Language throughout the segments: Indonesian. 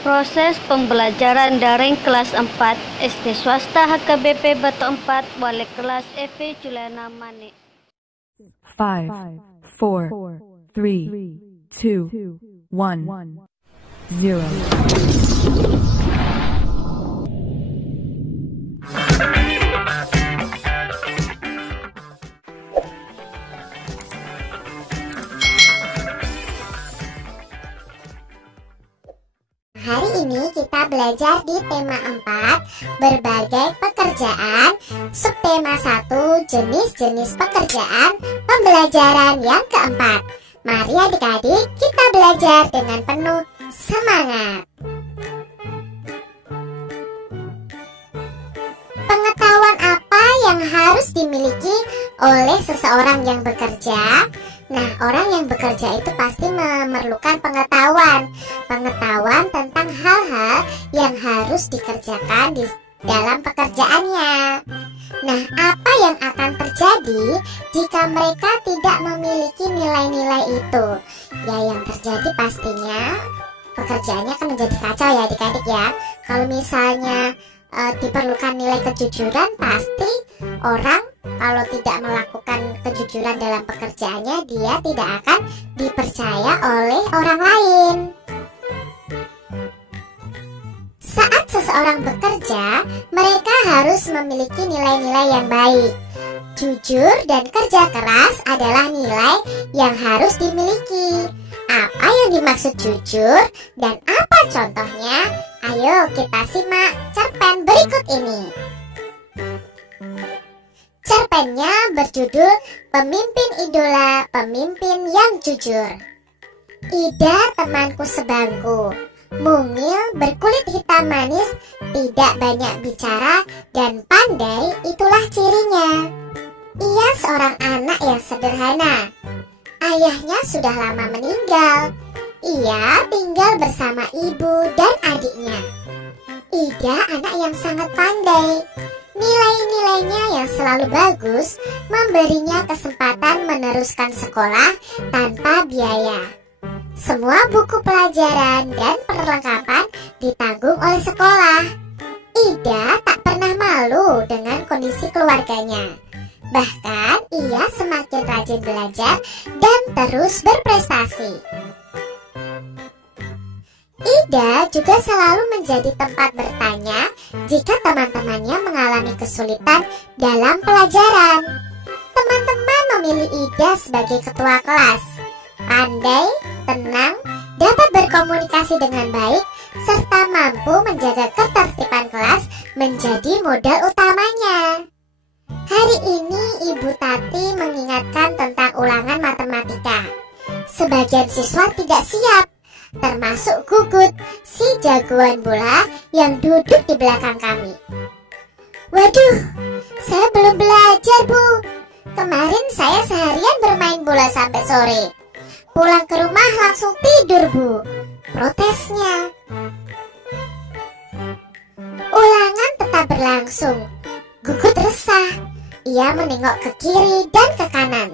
Proses pembelajaran daring kelas 4 SD swasta HKBP Batu 4 wali kelas Evi Juliana Mani. 5, 4, 3, 2, 1, 0. Hari ini kita belajar di tema 4, berbagai pekerjaan, subtema 1, jenis-jenis pekerjaan, pembelajaran yang keempat. Mari adik-adik kita belajar dengan penuh semangat. Pengetahuan apa yang harus dimiliki oleh seseorang yang bekerja? Nah, orang yang bekerja itu pasti memerlukan pengetahuan tentang hal-hal yang harus dikerjakan di dalam pekerjaannya. Nah, apa yang akan terjadi jika mereka tidak memiliki nilai-nilai itu? Ya, yang terjadi pastinya pekerjaannya akan menjadi kacau ya adik-adik ya. Kalau misalnya diperlukan nilai kejujuran, pasti orang kalau tidak melakukan kejujuran dalam pekerjaannya, dia tidak akan dipercaya oleh orang lain. Saat seseorang bekerja, mereka harus memiliki nilai-nilai yang baik. Jujur dan kerja keras adalah nilai yang harus dimiliki. Apa yang dimaksud jujur dan apa contohnya? Ayo kita simak cerpen berikut ini. Cerpennya berjudul Pemimpin Idola, Pemimpin yang Jujur. Ida temanku sebangku, mungil, berkulit hitam manis, tidak banyak bicara, dan pandai, itulah cirinya. Ia seorang anak yang sederhana. Ayahnya sudah lama meninggal. Ia tinggal bersama ibu dan adiknya. Ida anak yang sangat pandai. Nilai-nilainya yang selalu bagus memberinya kesempatan meneruskan sekolah tanpa biaya. Semua buku pelajaran dan perlengkapan ditanggung oleh sekolah. Ida tak pernah malu dengan kondisi keluarganya. Bahkan ia semakin rajin belajar dan terus berprestasi. Ida juga selalu menjadi tempat bertanya jika teman-temannya mengalami kesulitan dalam pelajaran. Teman-teman memilih Ida sebagai ketua kelas. Pandai, tenang, dapat berkomunikasi dengan baik, serta mampu menjaga ketertiban kelas menjadi modal utamanya. Hari ini Ibu Tati mengingatkan tentang ulangan matematika. Sebagian siswa tidak siap, termasuk Gugut, si jagoan bola yang duduk di belakang kami. Waduh, saya belum belajar, Bu. Kemarin saya seharian bermain bola sampai sore. Pulang ke rumah langsung tidur, Bu, protesnya. Ulangan tetap berlangsung. Gugut resah. Ia menengok ke kiri dan ke kanan.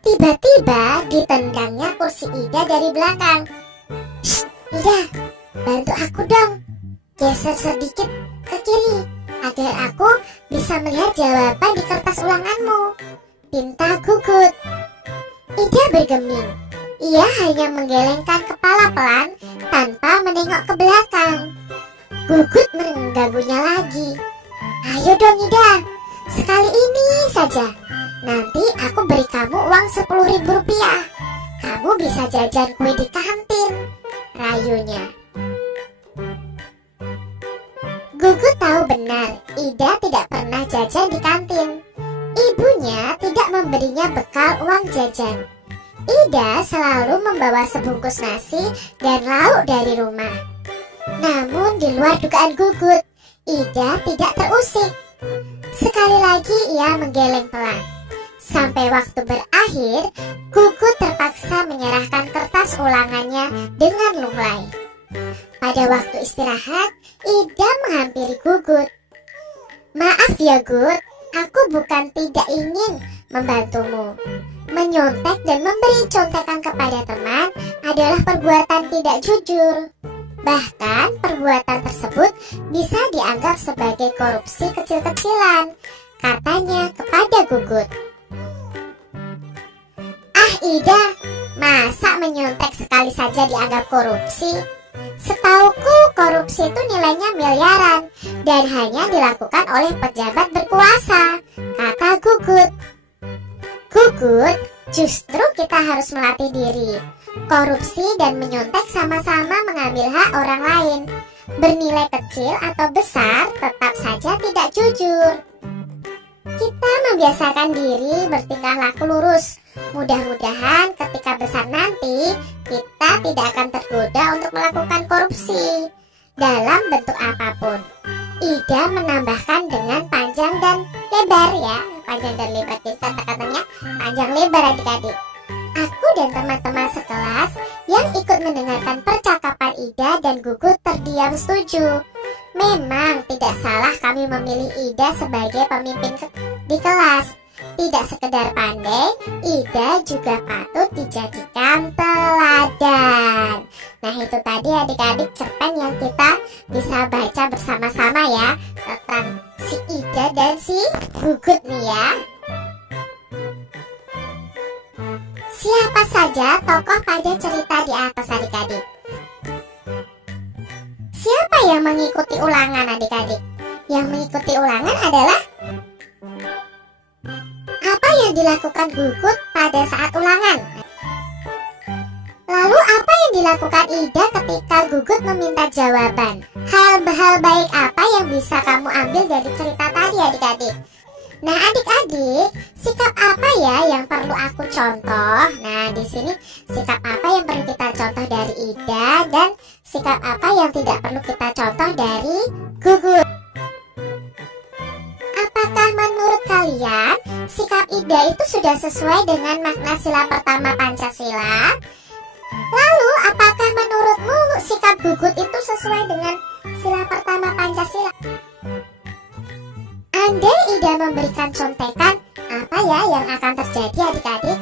Tiba-tiba ditendangnya kursi Ida dari belakang. Shh, Ida, bantu aku dong. Geser sedikit ke kiri agar aku bisa melihat jawaban di kertas ulanganmu, pinta Gugut. Ida bergeming. Ia hanya menggelengkan kepala pelan tanpa menengok ke belakang. Gugut mengganggunya lagi. Ayo dong Ida, sekali ini saja. Nanti aku beri kamu uang 10.000 rupiah. Kamu bisa jajan kue di kantin, rayunya. Gugut tahu benar Ida tidak pernah jajan di kantin. Ibunya tidak memberinya bekal uang jajan. Ida selalu membawa sebungkus nasi dan lauk dari rumah. Namun di luar dugaan Gugut, Ida tidak terusik. Sekali lagi ia menggeleng pelan. Sampai waktu berakhir, Gugut terpaksa menyerahkan kertas ulangannya dengan lunglai. Pada waktu istirahat, Ida menghampiri Gugut. Maaf ya Gut, aku bukan tidak ingin membantumu. Menyontek dan memberi contekan kepada teman adalah perbuatan tidak jujur. Bahkan bisa dianggap sebagai korupsi kecil-kecilan, katanya kepada Gugut. Ah Ida, masa menyontek sekali saja dianggap korupsi? Setauku korupsi itu nilainya miliaran dan hanya dilakukan oleh pejabat berkuasa, kata Gugut. Gugut, justru kita harus melatih diri. Korupsi dan menyontek sama-sama mengambil hak orang lain. Bernilai kecil atau besar tetap saja tidak jujur. Kita membiasakan diri bertingkah laku lurus. Mudah-mudahan ketika besar nanti kita tidak akan tergoda untuk melakukan korupsi dalam bentuk apapun. Ida menambahkan dengan panjang dan lebar ya. Panjang dan lebar, jadi kata-katanya panjang lebar adik-adik. Aku dan teman-teman sekelas yang ikut mendengarkan percakapan Ida dan Gugut terdiam setuju. Memang tidak salah kami memilih Ida sebagai pemimpin di kelas. Tidak sekedar pandai, Ida juga patut dijadikan teladan. Nah itu tadi adik-adik cerpen yang kita bisa baca bersama-sama ya, tentang si Ida dan si Gugut nih ya. Siapa saja tokoh pada cerita di atas adik-adik? Siapa yang mengikuti ulangan adik-adik? Yang mengikuti ulangan adalah apa yang dilakukan Gugut pada saat ulangan? Lalu apa yang dilakukan Ida ketika Gugut meminta jawaban? Hal-hal baik apa yang bisa kamu ambil dari cerita tadi adik-adik? Nah adik-adik, sikap apa ya yang perlu aku contoh? Nah di sini sikap apa yang perlu kita contoh dari Ida dan sikap apa yang tidak perlu kita contoh dari Gugut? Apakah menurut kalian sikap Ida itu sudah sesuai dengan makna sila pertama Pancasila? Lalu apakah menurutmu sikap Gugut itu sesuai dengan sila pertama Pancasila? Andai Ida memberikan contekan, apa ya yang akan terjadi adik-adik?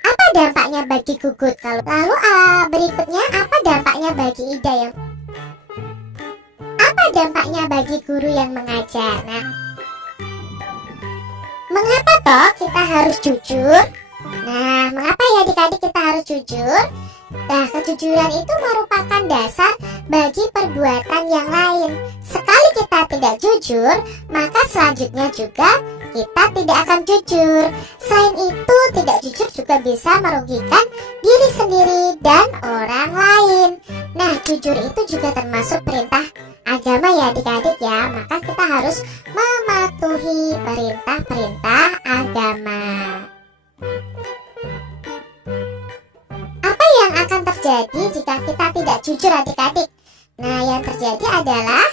Apa dampaknya bagi Gugut? Lalu berikutnya apa dampaknya bagi Ida yang? Apa dampaknya bagi guru yang mengajar? Nah, mengapa toh kita harus jujur? Nah, mengapa ya adik-adik kita harus jujur? Nah, kejujuran itu merupakan dasar bagi perbuatan yang lain. Sekali kita tidak jujur, maka selanjutnya juga kita tidak akan jujur. Selain itu, tidak jujur juga bisa merugikan diri sendiri dan orang lain. Nah, jujur itu juga termasuk perintah agama ya adik-adik ya. Maka kita harus mematuhi perintah-perintah agama. Apa yang akan terjadi jika kita tidak jujur adik-adik? Nah, yang terjadi adalah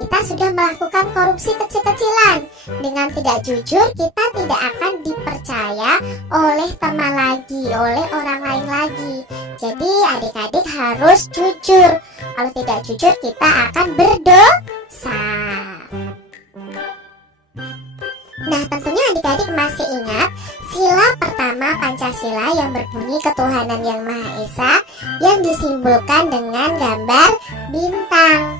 kita sudah melakukan korupsi kecil-kecilan. Dengan tidak jujur, kita tidak akan dipercaya oleh teman lagi, oleh orang lain lagi. Jadi adik-adik harus jujur. Kalau tidak jujur, kita akan berdosa. Nah, tentunya adik-adik masih ingat sila pertama Pancasila yang berbunyi ketuhanan yang Maha Esa yang disimbolkan dengan gambar bintang.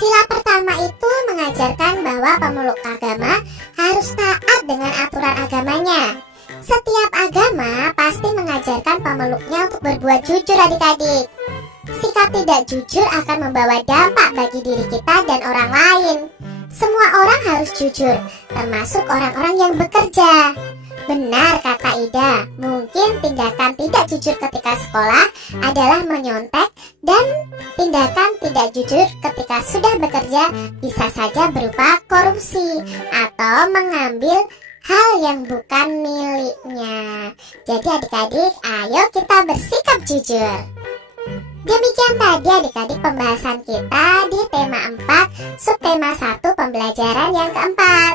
Sila pertama itu mengajarkan bahwa pemeluk agama harus taat dengan aturan agamanya. Setiap agama pasti mengajarkan pemeluknya untuk berbuat jujur adik-adik. Sikap tidak jujur akan membawa dampak bagi diri kita dan orang lain. Semua orang harus jujur, termasuk orang-orang yang bekerja. Benar kata Ida, mungkin tindakan tidak jujur ketika sekolah adalah menyontek, dan tindakan tidak jujur ketika sudah bekerja bisa saja berupa korupsi atau mengambil hal yang bukan miliknya. Jadi adik-adik, ayo kita bersikap jujur. Demikian tadi adik-adik pembahasan kita di tema 4, subtema 1 pembelajaran yang keempat.